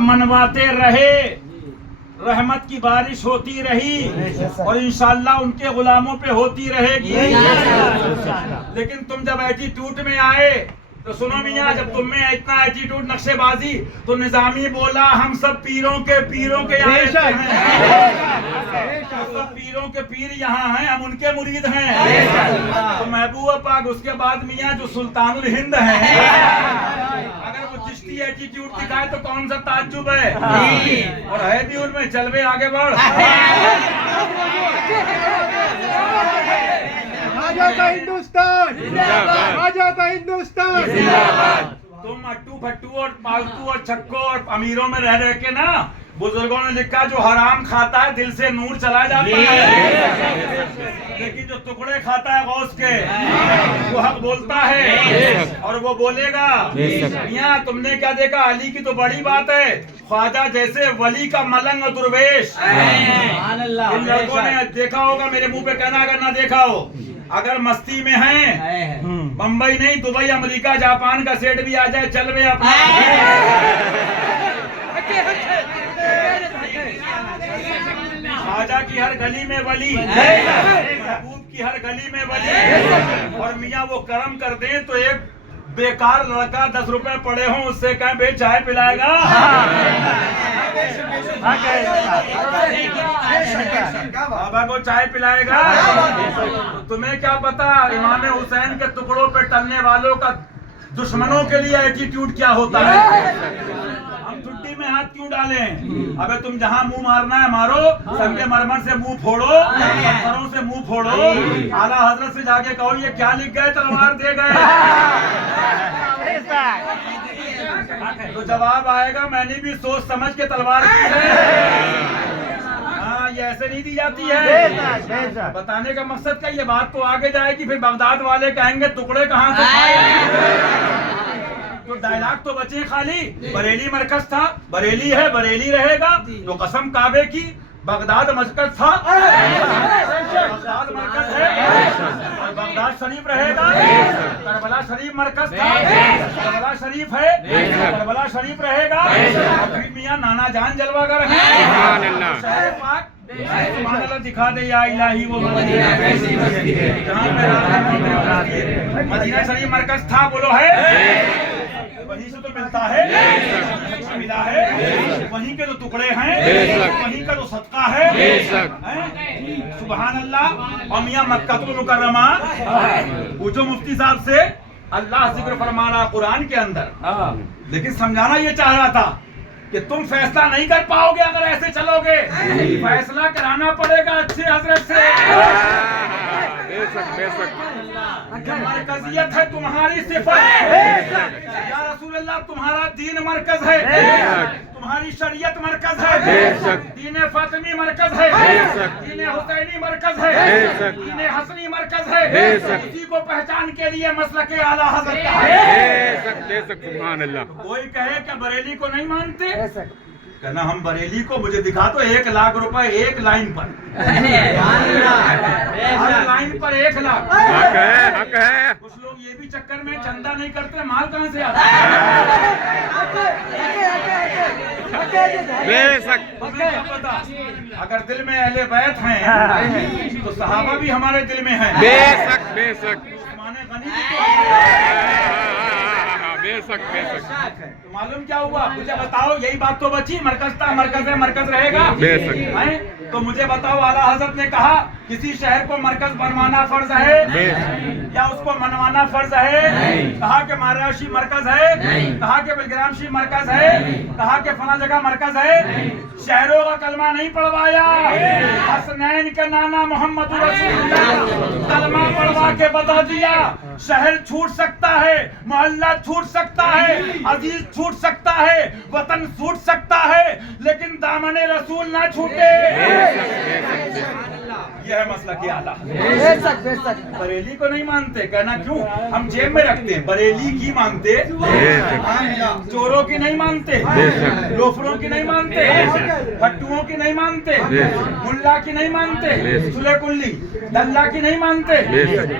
मनवाते रहे, रहमत की बारिश होती रही और इंशाअल्लाह उनके गुलामों पे होती रहेगी। लेकिन तुम जब एटीट्यूड में आए तो सुनो मियाँ, जब तुम में इतना एटीट्यूड नक्शेबाजी, तो निजामी बोला हम सब पीरों के यहाँ रहते हैं, सब पीरों के पीर यहाँ हैं, हम उनके मुरीद हैं। तो महबूब पाक उसके बाद मियाँ जो सुल्तानुल हिंद हैं, अगर वो चिश्ती एटीट्यूड दिखाए तो कौन सा ताज्जुब है, और है भी उनमें। चल बे आगे बढ़। आजादा हिंदुस्तान जिंदाबाद, आजादा हिंदुस्तान जिंदाबाद। तुम अट्टू फट्टू और पालतू और छक्को और अमीरों में रह के ना, बुजुर्गों ने लिखा जो हराम खाता है दिल से नूर चला जाता है, लेकिन जो टुकड़े खाता है गौस के वो हक बोलता है और वो बोलेगा। मियां तुमने क्या देखा, अली की तो बड़ी बात है, ख्वाजा जैसे वली का मलंग और दुर्वेश। इन लड़कों ने देखा होगा, मेरे मुंह पे कहना अगर ना देखा हो, अगर मस्ती में हैं, बम्बई नहीं दुबई अमेरिका जापान का सेट भी आ जाए, चल रहे अपना। ख्वाजा की हर गली में वली, महबूब की हर गली में वली। और मियाँ वो करम कर दें तो एक बेकार लड़का 10 रुपए पड़े हों उससे कहें बे चाय पिलाएगा, बाबा को चाय पिलाएगा। तुम्हें क्या पता इमाम हुसैन के टुकड़ों पे टलने वालों का दुश्मनों के लिए एटीट्यूड क्या होता है। हम ठुड्डी में हाथ क्यों डालें? अबे तुम जहाँ मुंह मारना है मारो, संगे मरमर से मुंह फोड़ो, पत्थरों से मुंह फोड़ो, आला हजरत से जाके कहो ये क्या लिख गए, तलवार दे गए, तो जवाब आएगा मैंने भी सोच समझ के तलवार की है। हाँ, ये ऐसे नहीं दी जाती है। बताने का मकसद क्या, ये बात तो आगे जाएगी, फिर बगदाद वाले कहेंगे टुकड़े कहाँ से खाए। तो डायलॉग तो बचे खाली, बरेली मरकज था, बरेली है बरेली रहेगा, तो कसम काबे की बगदाद मरकज था, बगदाद मरकज है और बगदाद शरीफ रहेगा। करबला शरीफ मरकज था, करबला शरीफ है, करबला शरीफ रहेगा। फिर मियां नाना जान जलवागर है, शहर पाक दिखा दे या इलाही वो मदीना शरीफ मरकज था, बोलो है, वहीं से तो मिलता है, मिला है, वहीं के तो टुकड़े हैं, वहीं का तो सदका है। सुभान अल्लाह। और मियां मक्कातुल मुकर्रमा पूछो मुफ्ती साहब से, अल्लाह जिक्र फरमा रहा कुरान के अंदर, लेकिन समझाना ये चाह रहा था कि तुम फैसला नहीं कर पाओगे अगर ऐसे चलोगे, फैसला कराना पड़ेगा अच्छे हजरत से। मरकजियत है तुम्हारी सिफत, या रसूल अल्लाह तुम्हारा दीन मरकज है, तुम्हारी शरीयत मरकज है, दीन फातिमी मरकज है, दीन हुसैनी मरकज है, दीन हसनी मरकज है। इसी को पहचान के लिए मसलके आला हज़रत का है। कोई कहे कि बरेली को नहीं मानते, कहना हम बरेली को, मुझे दिखा तो 1 लाख रुपए एक लाइन पर, हर लाइन पर 1 लाख। हक है। कुछ लोग ये भी चक्कर में चंदा नहीं करते, माल कहाँ से आता है पता। अगर दिल में अहले बैत हैं तो सहाबा भी हमारे दिल में हैं। बेशक तो मालूम क्या हुआ, मुझे बताओ, यही बात तो बची, मरकज था, मरकज है, मरकज रहेगा। तो मुझे बताओ, आला हजरत ने कहा किसी शहर को मरकज बनवाना फर्ज है या उसको मनवाना फर्ज है? कहा कि महाराष्ट्र मरकज है, कहा कि बेलग्राम मरकज है, कहा कि फला जगह मरकज है। शहरों का कलमा नहीं पढ़वाया, हसनैन के नाना मोहम्मद रसूलुल्लाह कलमा पढ़वा के बता दिया, शहर छूट सकता है, मोहल्ला छूट सकता है, अजीज छूट सकता है, वतन छूट सकता है, लेकिन दामने रसूल ना छूटे। यह है मसला की आला। बरेली को नहीं मानते, कहना क्यों, हम जेब में रखते हैं, बरेली की मानते, चोरों की नहीं मानते, लोफरों की नहीं मानते, फट्टुओं की नहीं मानते, मुल्ला की नहीं मानते, सुले कुल्ली दल्ला की नहीं मानते।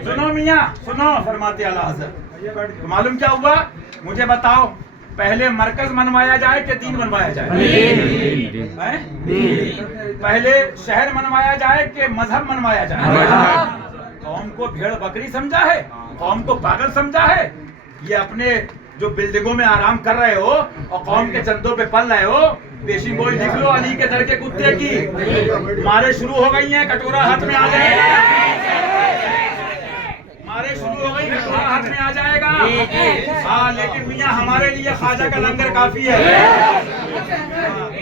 सुनो मियाँ सुनो, फरमाते आला हज़रत, मालूम क्या हुआ, मुझे बताओ پہلے مرکز منوایا جائے کہ دین منوایا جائے؟ پہلے شہر منوایا جائے کہ مذہب منوایا جائے؟ قوم کو بھیڑ بکری سمجھا ہے؟ قوم کو پاگل سمجھا ہے؟ یہ اپنے جو بلڈنگوں میں آرام کر رہے ہو اور قوم کے چندوں پہ پل رہے ہو، پیشی گوئی لکھ لو علی کے در کے کتے کی مارے شروع ہو گئی ہیں، کٹورا ہاتھ میں آ جائے گا، مارے شروع ہو گئی، کٹورا ہاتھ میں آ جائے گا۔ ہاں لیکن میاں ہمارے لیے خواجہ کا لنگر کافی ہے۔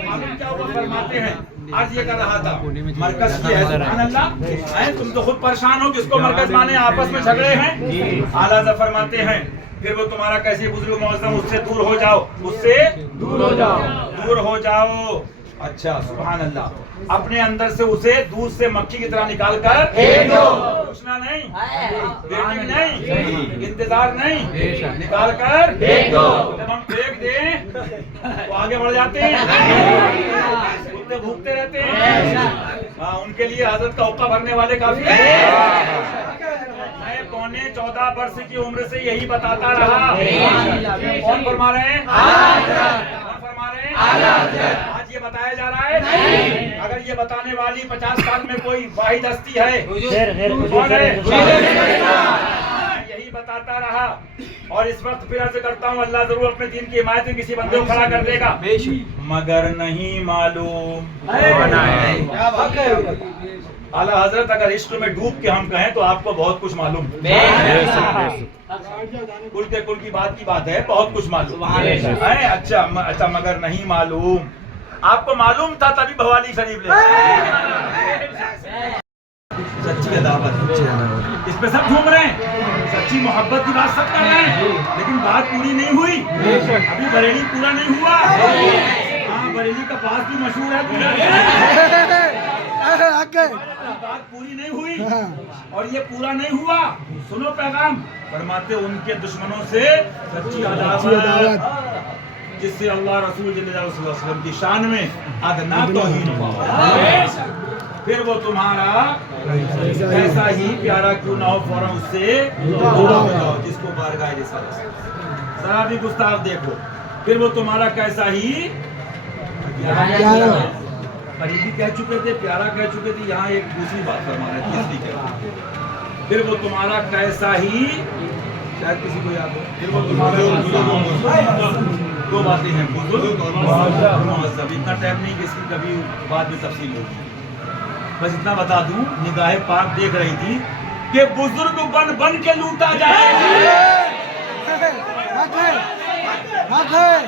معلوم کیا وہ فرماتے ہیں، آج یہ کر رہا تھا مرکز کی ہے، سبحان اللہ، تم تو خود پریشان ہو کس کو مرکز مانے، آپس میں جھگڑے ہیں۔ اعلیٰ حضرت فرماتے ہیں پھر وہ تمہارا کیسے بزرگ معظم، اس سے دور ہو جاؤ، اس سے دور ہو جاؤ، دور ہو جاؤ۔ اچھا سبحان اللہ، اپنے اندر سے اسے دودھ سے مکھی کی طرح نکال کر پوچھنا نہیں، ویٹنگ نہیں، انتظار نہیں، نکال کر جب ہم پھینک دیں تو آگے بڑھ جاتے ہیں، کتے بھوکتے رہتے ہیں۔ ہاں ان کے لیے حضرت کا حقہ بھرنے والے کافی ہیں۔ میں 14 برس کی عمر سے یہی بتاتا رہا۔ کون فرما رہے ہیں؟ کون فرما رہے ہیں؟ آج یہ بتایا جا رہا ہے۔ اگر یہ بتانے والی 50 سال میں کوئی واحد ہستی ہے، کون ہے؟ یہی بتاتا رہا، اور اس وقت پھر عرض کرتا ہوں اللہ ضرور اپنے دین کی حمایت میں کسی بندے کو کھڑا کر دے گا، مگر نہیں معلوم۔ اعلیٰ حضرت اگر عشق میں ڈوب کے ہم کہیں تو آپ کو بہت کچھ معلوم ہے، کل کے کل کی بات ہے، بہت کچھ معلوم ہے۔ اچھا مگر نہیں معلوم، آپ کو معلوم تھا تبھی بھوالی شریف لے سچی عداوت، اس پہ سب گھوم رہے ہیں، سچی محبت کی بات سب کر رہے ہیں، لیکن بات پوری نہیں ہوئی، ابھی بریلی پورا نہیں ہوا۔ ہاں بریلی کا پاس بھی مشہور ہے، بات پوری نہیں ہوئی اور یہ پورا نہیں ہوا۔ سنو پیغام، فرماتے ان کے دشمنوں سے سچی عداوت، جس سے اللہ رسول صلی اللہ علیہ وسلم کی شان میں ادنا توہین ہوا، پھر وہ تمہارا ایسا ہی پیارا کیوں نہ ہو فوراً اس سے جدا ہو جاؤ، جس کو بارگاہ رسالت۔ ذرا بھی گستاخ دیکھو، پھر وہ تمہارا کیسا ہی قریبی کہہ چکے تھے، پیارا کہہ چکے تھے، یہاں ایک دوسری بات فرما رہے ہیں، تیسری کہہ رہے ہیں، پھر وہ تمہارا کیسا ہی، شاید کسی کو یاد ہو، پھر وہ تمہارا دو باتیں ہیں، بزرگ اور مہذب۔ اتنا ٹائم نہیں کہ اس کی کبھی بعد میں تفصیل ہوگی، بس اتنا بتا دوں، نگاہ پاک دیکھ رہی تھی کہ بزرگ بن بن کے لوٹا جائے بزرگ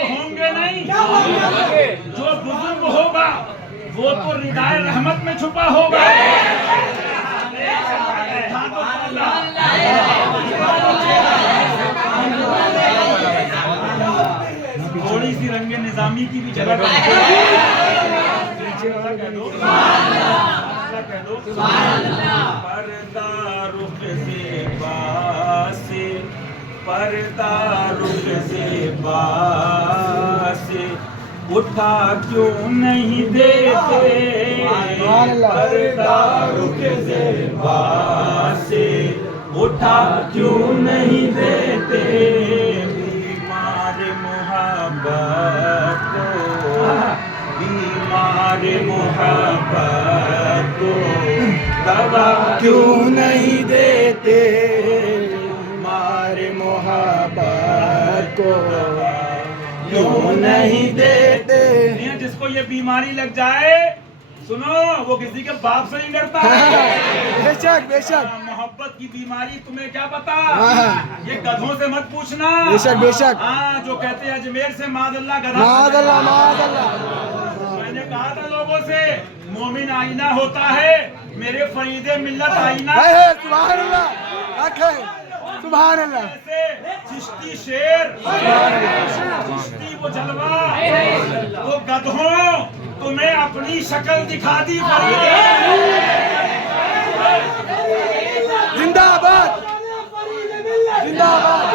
ہوں گے نہیں، جو بزرگ ہوگا وہ تو ردائے رحمت میں چھپا ہوگا۔ تھوڑی سی رنگ نظامی کی بھی جگہ پردہ رخ سے باسی، پردہ رخ سے باسی، اٹھا کیوں نہیں دیتے، پردہ رخ سے باسی، اٹھا کیوں نہیں دیتے، بیمار محبت کو، بیمار محبت کو دوا کیوں نہیں دیتے، بیمار محبت کو کیوں نہیں دیتے۔ جس کو یہ بیماری لگ جائے، سنو، وہ کسی کے باپ سے نہیں ڈرتا ہے، بے شک بے شک، محبت کی بیماری تمہیں کیا پتا، یہ گدھوں سے مت پوچھنا، بے شک بے شک، ہاں جو کہتے ہیں اجمیر سے معاذ اللہ گدھا، معاذ اللہ معاذ اللہ۔ میں نے کہا تھا لوگوں سے، مومن آئینہ ہوتا ہے، میرے فرید ملت آئینہ، سبحان اللہ، سبحان اللہ، چشتی شیر، چشتی وہ جلوہ، وہ گدھوں تمہیں اپنی شکل دکھا دی، زندہ آباد، زندہ آباد،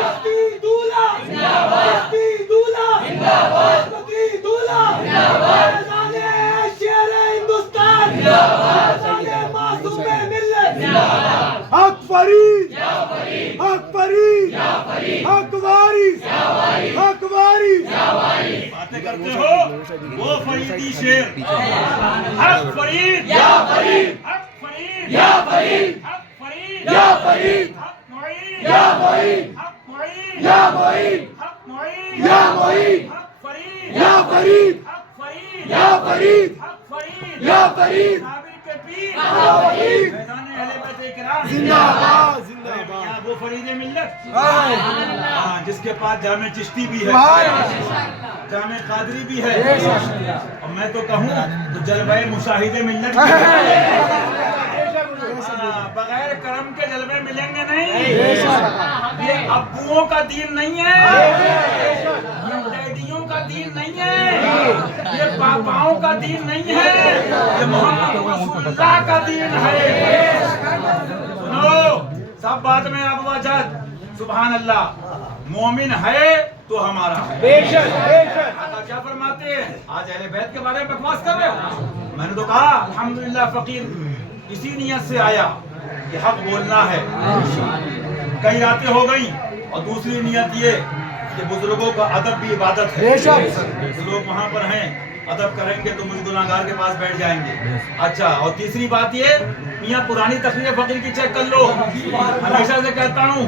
حق فرید، حق فرید، حق وارث، کرتے ہو وہ فریدی شیر حق فرید یا فرید حق فرید یا فرید حق فرید یا فرید حق معید یا معید حق معید یا معید حق معید یا معید حق فرید یا فرید حق فرید یا فرید حق فرید یا فرید صابر کے پیر میدان اہل بیت کرام زندہ باد زندہ باد وہ فرید ملت جس کے پاس جامع چشتی بھی ہے جامع قادری بھی ہے اور میں تو کہوں تو جلوہ مشاہد ملت بغیر کرم کے جلوے ملیں گے نہیں یہ ابوؤں کا دین نہیں ہے یہ ڈیڈیوں کا دین نہیں ہے یہ پاپاؤں کا دین نہیں ہے یہ محمد رسول اللہ کا دین ہے سنو سب بات میں اب وجد سبحان اللہ مومن ہے تو ہمارا ہے آقا کیا فرماتے ہیں آج اہل بیت کے بارے میں بکواس کر رہے ہو میں نے تو کہا الحمدللہ فقیر اسی نیت سے آیا کہ حق بولنا ہے کئی راتیں ہو گئی اور دوسری نیت یہ کہ بزرگوں کا ادب بھی عبادت ہے لوگ وہاں پر ہیں ادب کریں گے تو مجھ گناہگار کے پاس بیٹھ جائیں گے اچھا اور تیسری بات یہ میاں پرانی تقریر فقیر کی چیک کر لو ہمیشہ سے کہتا ہوں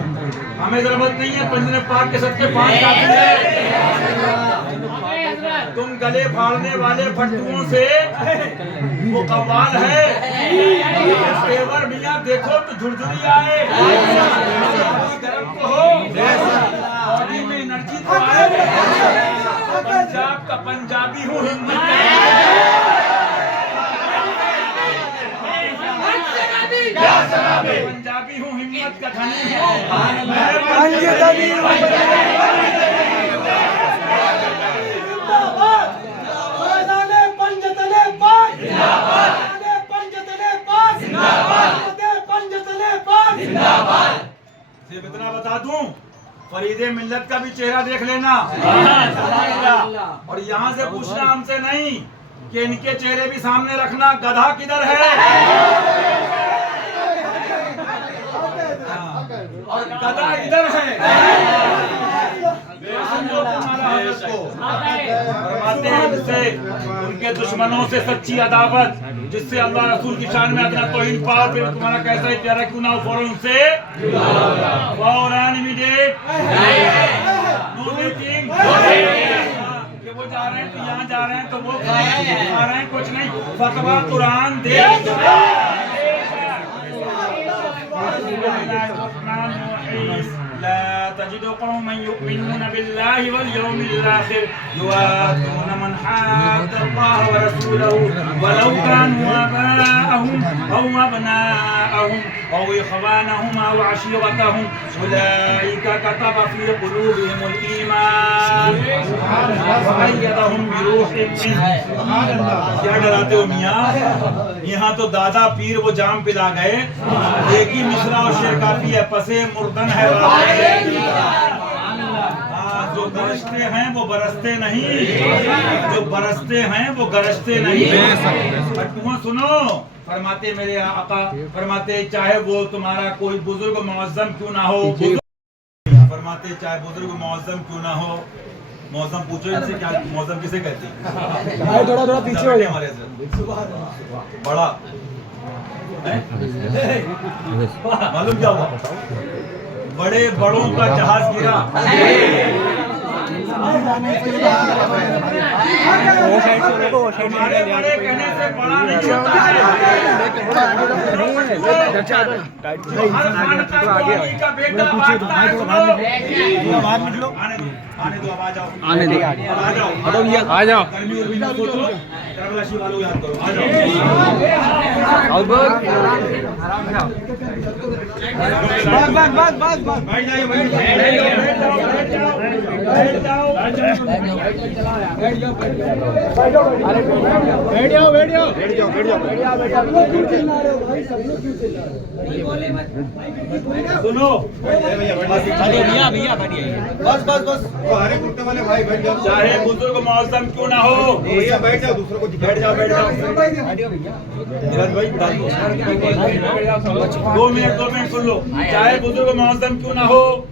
ہمیں ضرورت نہیں ہے پنجر پاک کے صدقے 5 کافی ہے تم گلے پھاڑنے والے پھٹوؤں سے وہ قوال ہے تیور میاں دیکھو تو جھرجھری آئے گرم تو ہو باڈی میں انرجی تو آئے پنجاب کا پنجابی ہوں ہندی پنجابی ہوں ہمت کا دھنی ہوں صرف اتنا بتا دوں فرید ملت کا بھی چہرہ دیکھ لینا اور یہاں سے پوچھنا ہم سے نہیں کہ ان کے چہرے بھی سامنے رکھنا گدھا کدھر ہے اور گدھا ادھر ہے فرماتے ہیں جس سے ان کے دشمنوں سے سچی عداوت جس سے اللہ رسول کی شان میں اپنا توہین پاؤ پھر تمہارا کیسا ہی پیارا کیوں نہ ہو فوراً ان سے فوراً امیڈیٹ نو میٹنگ کہ وہ جا رہے ہیں تو یہاں جا رہے ہیں تو وہ کھا رہے ہیں کچھ نہیں فتویٰ قرآن دے لا تجد قوما يؤمنون بالله واليوم الآخر يوادون من حاد الله ورسوله ولو كانوا آباءهم أو أبناءهم أو إخوانهم أو عشيرتهم أولئك كتب في قلوبهم الإيمان وأيدهم بروح منه کیا ڈراتے ہو میاں یہاں تو دادا پیر وہ جام پلا گئے ایک ہی مصرع اور شعر کافی ہے پسے مردن ہے جو گرجتے ہیں وہ برستے نہیں جو برستے ہیں وہ گرجتے نہیں بٹوہاں سنو فرماتے میرے آقا فرماتے چاہے وہ تمہارا کوئی بزرگ معظم کیوں نہ ہو فرماتے چاہے بزرگ معظم کیوں نہ ہو موسم پوچھو ان سے کیا موسم کسے کہتے ہیں تھوڑا پیچھے ہو ہمارے حضرت بڑا معلوم کیا ہوا بڑے بڑوں کا جہاز گرا ہمارے بڑے کہنے سے بڑا نہیں ہوتا ہے ہر خانقاہ قومی کا بیٹا بھاگتا ہے سنو آنے دو اب آ جاؤ آنے دو آ جاؤ گرمی اور بھی نہ سوچو کربلا شریف والوں یاد کرو آ جاؤ بس بیٹھ جائیے سنو چاہے بزرگ معظم کیوں نہ ہو بیٹھ جاؤ دوسروں کو بیٹھ جاؤ 2 منٹ سن لو چاہے بزرگ معظم کیوں نہ ہو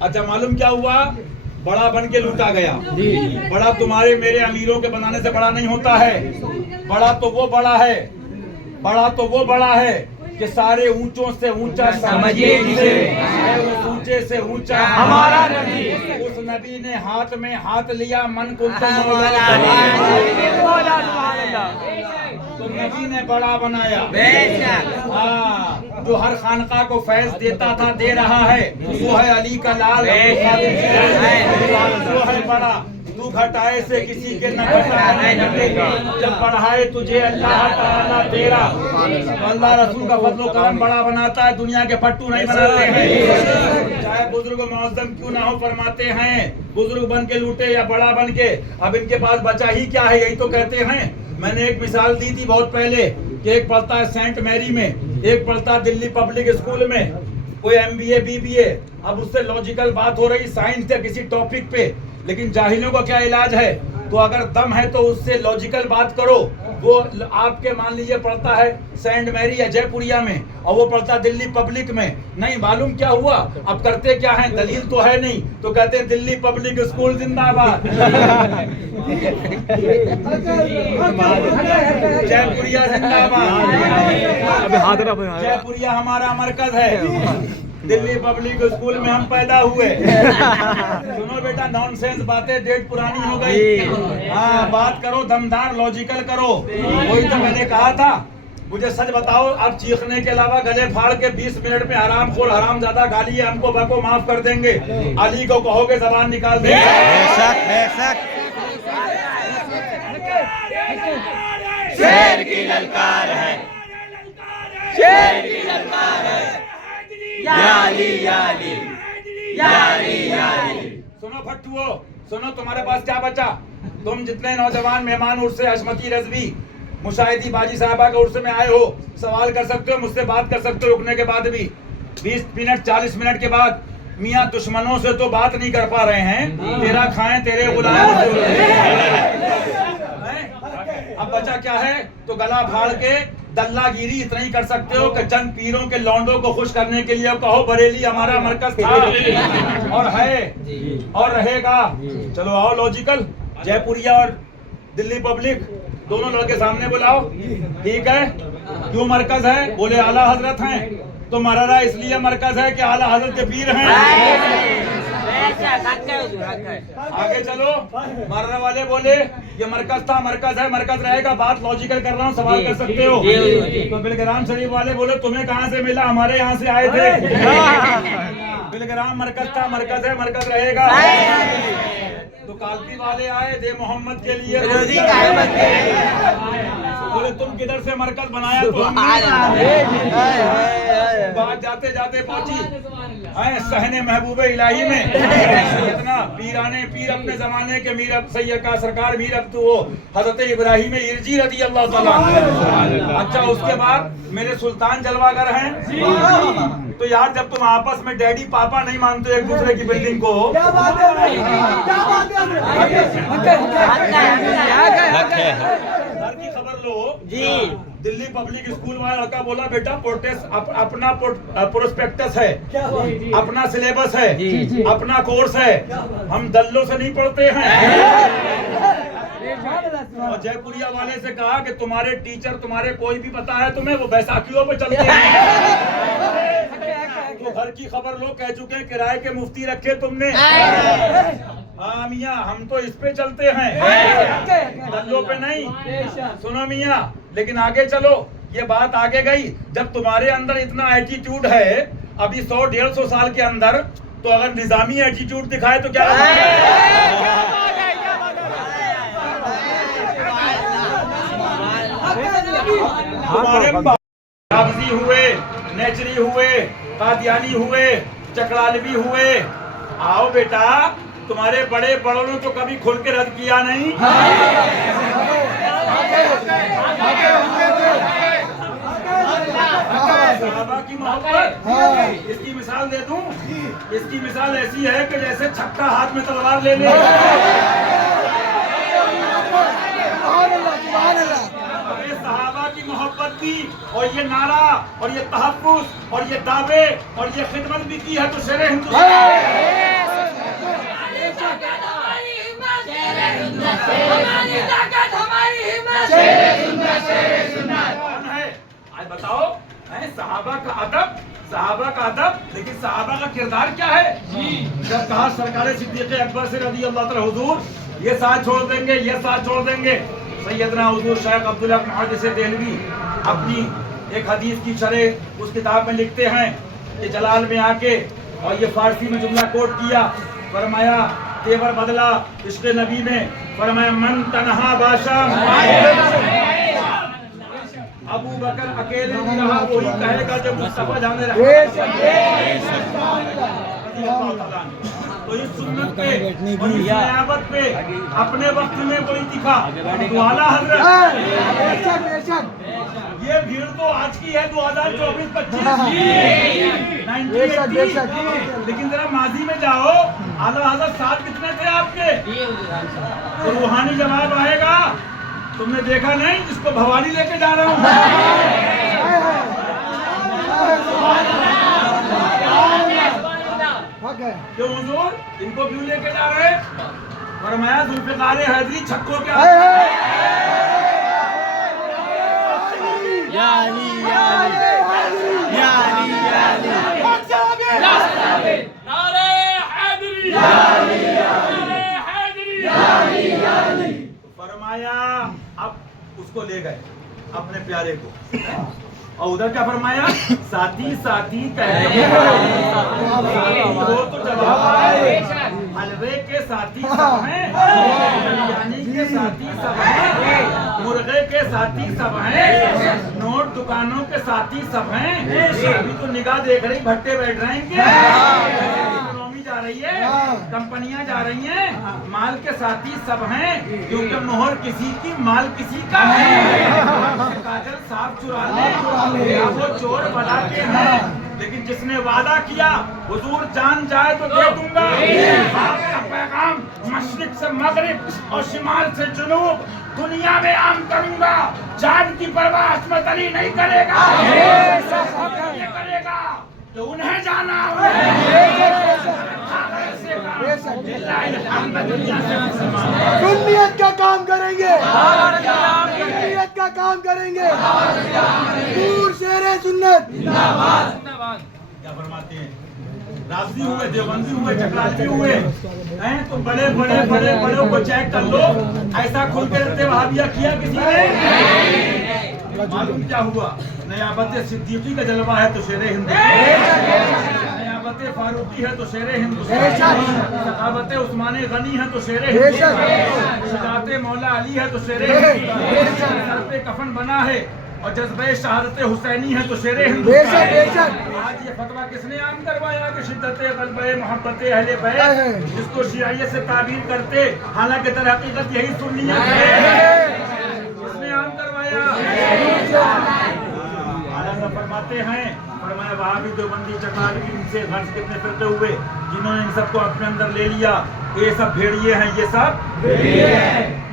اچھا معلوم کیا ہوا बड़ा बन के लूटा गया। बड़ा तुम्हारे मेरे अमीरों के बनाने से बड़ा नहीं होता है। बड़ा तो वो बड़ा है, बड़ा तो वो बड़ा है कि सारे ऊंचों से ऊंचा समझिए जिसे, उस ऊंचे से ऊंचा हमारा नबी। उस नबी ने हाथ में हाथ लिया, मन को तो नबी ने बड़ा बनाया। हाँ, जो हर खानका को फैज देता था दे रहा है, वो है अली का लाल, वो है बड़ा। तू घटाए से किसी के न घटाए, जब बढ़ाए तुझे अल्लाह ताला तेरा। तो अल्लाह रसूल का फजल करम बड़ा बनाता है, दुनिया के पट्टू नहीं बनाते हैं। चाहे बुजुर्ग मुअज्जम क्यों ना हो, फरमाते हैं बुजुर्ग बन के लूटे या बड़ा बन के, अब इनके पास बचा ही क्या है, यही तो कहते हैं। मैंने एक मिसाल दी थी बहुत पहले कि एक पढ़ता है सेंट मैरी में, एक पढ़ता है दिल्ली पब्लिक स्कूल में, कोई MBA BBA। अब उससे लॉजिकल बात हो रही साइंस या किसी टॉपिक पे, लेकिन जाहिलों का क्या इलाज है? तो अगर दम है तो उससे लॉजिकल बात करो। वो आपके मान लीजिए पढ़ता है सेंट मैरी या जयपुरिया में, और वो पढ़ता दिल्ली पब्लिक में, नहीं मालूम क्या हुआ। अब करते क्या है, दलील तो है नहीं, तो कहते हैं दिल्ली पब्लिक स्कूल जिंदाबाद, जयपुरिया जिंदाबाद। जयपुरिया हमारा मरकज है, दिल्ली पब्लिक स्कूल में हम पैदा हुए। सुनो बेटा, नॉनसेंस बातें डेट पुरानी हो गई। हाँ, बात करो दमदार, लॉजिकल करो। वही तो मैंने कहा था, मुझे सच बताओ, अब चीखने के अलावा गले फाड़ के 20 मिनट में हराम खोर हराम ज्यादा गाली है, हमको बको माफ कर देंगे। अली को कहोगे जबान निकाल देंगे। शेर की ललकार है, शेर की ललकार है, याली याली याली याली। सुनो फट्टुओ, सुनो, तुम्हारे पास क्या बचा? तुम जितने नौजवान मेहमान उर्स से हशमती रज़वी मुशाहिदी बाजी साहबा के उर्स में आए हो, सवाल कर सकते हो, मुझसे बात कर सकते हो रुकने के बाद भी। 20 मिनट 40 मिनट के बाद मियाँ दुश्मनों से तो बात नहीं कर पा रहे हैं, तेरा खाएं तेरे गुलाम। अब बचा क्या है? तो गला फाड़ के दल्लागिरी इतना ही कर सकते हो कि चंद पीरों के लौंडों को खुश करने के लिए कहो बरेली हमारा मरकज था और है और रहेगा। चलो आओ लॉजिकल, जयपुरिया और दिल्ली पब्लिक दोनों लड़के सामने बुलाओ। ठीक है, क्यों मरकज है? बोले आला हजरत हैं, तो मरारा इसलिए मरकज है कि आला हजरत के पीर हैं। आगे चलो, मरारा वाले बोले ये मरकज था, मरकज है, मरकज रहेगा। बात लॉजिकल कर रहा हूँ, सवाल कर सकते हो। तो बिलग्राम शरीफ वाले बोले तुम्हें कहाँ से मिला? हमारे यहाँ से आए थे। बिलग्राम मरकज था, मरकज है, मरकज रहेगा। तो कालपी वाले आए दे मोहम्मद के लिए, बोले तुम किधर से मरकज बनाया? तो बात जाते जाते पहुंची सहने महबूबे इलाही में। इतना पीराने पीर अपने जमाने के मीर अब सैयद का सरकार मीर अब तो वो हजरत इब्राहिम इर्जी रदी अल्लाह ताला। अच्छा, उसके बाद मेरे सुल्तान जलवागर हैं। तो यार जब तुम आपस में डैडी पापा नहीं मानते एक दूसरे की बिल्डिंग को, घर की खबर लो जी। दिल्ली पब्लिक स्कूल वाला लड़का बोला बेटा अपना प्रोस्पेक्टस है, अपना सिलेबस है, अपना कोर्स है, हम दल्लों से नहीं पढ़ते हैं। और जयपुरिया वाले से कहा कि तुम्हारे टीचर तुम्हारे कोई भी पता है तुम्हें, वो बैसाखियों पे चलते हैं। तो घर की खबर लो, कह चुके हैं किराए के मुफ्ती रखे तुमने। हाँ मियाँ, हम तो इस पे चलते हैं, दल्लों पे नहीं। सुनो मियाँ, लेकिन आगे चलो, ये बात आगे गई। जब तुम्हारे अंदर इतना एटीट्यूड है अभी 100-150 साल के अंदर, तो अगर निजामी एटीट्यूड दिखाए तो क्या कागजी हुए, नेचरी हुए, कादियानी हुए, चकलालवी हुए। आओ बेटा, तुम्हारे बड़े बड़ों ने तो कभी खुल के रद्द किया नहीं। सहाबा की मोहब्बत, इसकी मिसाल दे दूं? इसकी मिसाल ऐसी है कि जैसे छक्का हाथ में तलवार ले ले। सहाबा की मोहब्बत की, और ये नारा और ये तहफ्फुज़ और ये दावे और ये खिदमत भी की है तो शेरे हिंदुस्तान। हमारी ताकत हमारी हिम्मत कौन है आज बताओ? हैं सहाबा का अदब, लेकिन सहाबा का किरदार क्या है? जब कहा सरकार सिद्दीक़ अकबर से रज़ी अल्लाह तआला हुजूर ये साथ छोड़ देंगे, ये साथ छोड़ देंगे, सैयदना हुजूर शेख अब्दुल्लाह इब्न मुहद्दिस देहलवी अपनी एक हदीस की शरह उस किताब में लिखते हैं कि जलाल में आके और ये फारसी में जुमला कोट किया, फरमाया तेवर बदला इश्क़ नबी में, फरमाया मन तन्हा बाशा अबू बकर अकेले नहीं रहा, वही कहेगा जब मुस्तफा जाने रहा। तो इस सुन्नत पे और इस नियाबत पे अपने वक्त में कोई दिखा तो आला हज़रत। बेशक बेशक ये भीड़ तो आज की है 2024-25 बेशक। लेकिन जरा माजी में जाओ, आला हज़रत साथ कितने थे आपके? तो रूहानी जवाब आएगा, तुमने देखा नहीं जिसको भवानी लेके जा रहा हूँ? क्यों हुजूर इनको क्यों लेके जा रहे? फरमाया जुल्फ़िकार हैदरी छक्कों के फरमाया अब उसको ले गए अपने प्यारे को, और उधर क्या फरमाया? साथी साथी कहते हो तो जवाब आए, हलवे के साथी सब हैं, बिरयानी के साथी सब हैं, मुर्गे के साथी सब हैं, नोट दुकानों के साथी सब हैं। अभी तो निगाह देख रही भट्टे बैठ रहे हैं, इकोनॉमी जा रही है, कंपनियां जा रही हैं, माल के साथी सब हैं, क्योंकि मोहर किसी की माल किसी का है। काजल साफ चुरा ले या वो चोर बना के हैं, लेकिन जिसने वादा किया हुजूर जान जाए तो दे दूंगा, आपका पैगाम मशरिक से मगरिब और शिमाल से जुनूब दुनिया में आम करूंगा, जान की परवाह अस्मत अली नहीं करेगा, ये करेगा तो उन्हें जाना सुन्नियत का काम करेंगे, सुन्नियत का काम करेंगे, दूर शेरे सुन्नत। क्या फरमाते हैं? राज़ी हुए, देवबंदी हुए, चकराती हुए हैं तो बड़े को चेक कर लो, ऐसा खुल के रहते वहाबिया किया किसी ने? मालूम क्या हुआ? नयाबत सिद्दीकी का जलवा है तो शेरे हिंद, नयाबत फारूकी है तो शेरे हिंद, सखावत उस्मान गनी है तो शेरे हिंद, शुजाअत मौला अली है तो शेरे हिंद, सर पे कफन बना है और जज्बे शहादत हुसैनी है तो शेरे हिंद। आज ये फतवा किसने आम करवाया कि शिद्दत क़ल्बे मोहब्बत अहले बैत, जिसको शियायत से ताबीर करते, हालांकि दर हकीकत यही सुन्नियत है, किसने आम करवाया? फरमाते हैं, फरमाया वहाबी देवबंदी चकरावी इनसे गर्ज कितने फिरते हुए जिन्होंने इन सबको अपने अंदर ले लिया, ये सब भेड़िए हैं, ये सब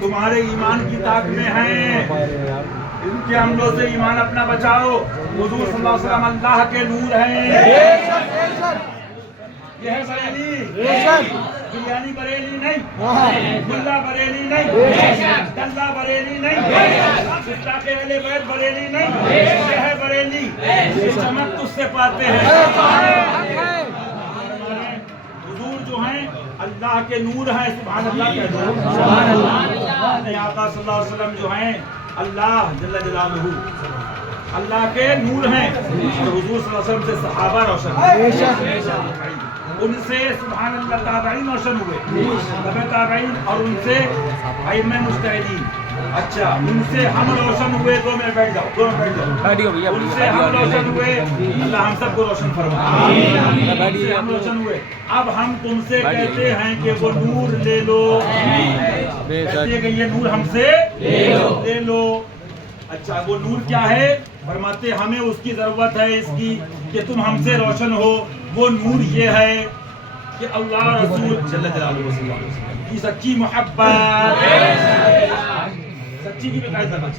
तुम्हारे ईमान की ताक में हैं, इनके हमलों से ईमान अपना बचाओ। हुजूर सल्लल्लाहु अलैहि वसल्लम अल्लाह के नूर हैं। ये है बरेली, बिरयानी बरेली नहीं, मुल्ला बरेली नहीं, दल्ला बरेली नहीं, गुस्ताख अहले बैत बरेली नहीं, ये है बरेली, चमक तुझसे पाते हैं। हुजूर जो हैं अल्लाह के नूर हैं, सुभान अल्लाह कह दो, सुभान अल्लाह। आका सल्लल्लाहु अलैहि वसल्लम जो हैं अल्लाह जल्ल जलालहू अल्लाह के नूर हैं, और हुजूर सल्लल्लाहु अलैहि वसल्लम से सहाबा रोशन, उनसे सुभान अल्लाह ताबईन रोशन हुए, तबे ताबईन, और उनसे अइम्मा मुज्तहिदीन, अच्छा उनसे हम रोशन हुए। दो मिनट बैठ जाओ, उनसे हम रोशन हुए, अल्लाह हम सबको रोशन फरमाए, उनसे हम रोशन हुए। अब हम तुमसे कहते हैं कि वो नूर ले लो, कहते हैं कि ये नूर हमसे ले लो। अच्छा वो नूर क्या है? फरमाते हमें उसकी जरूरत है इसकी कि तुम हमसे रोशन हो। वो नूर ये है कि अल्लाह रसूल जल्ल जलालहू की सच्ची मोहब्बत, सच्ची की मोहब्बत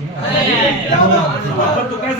तो कैसे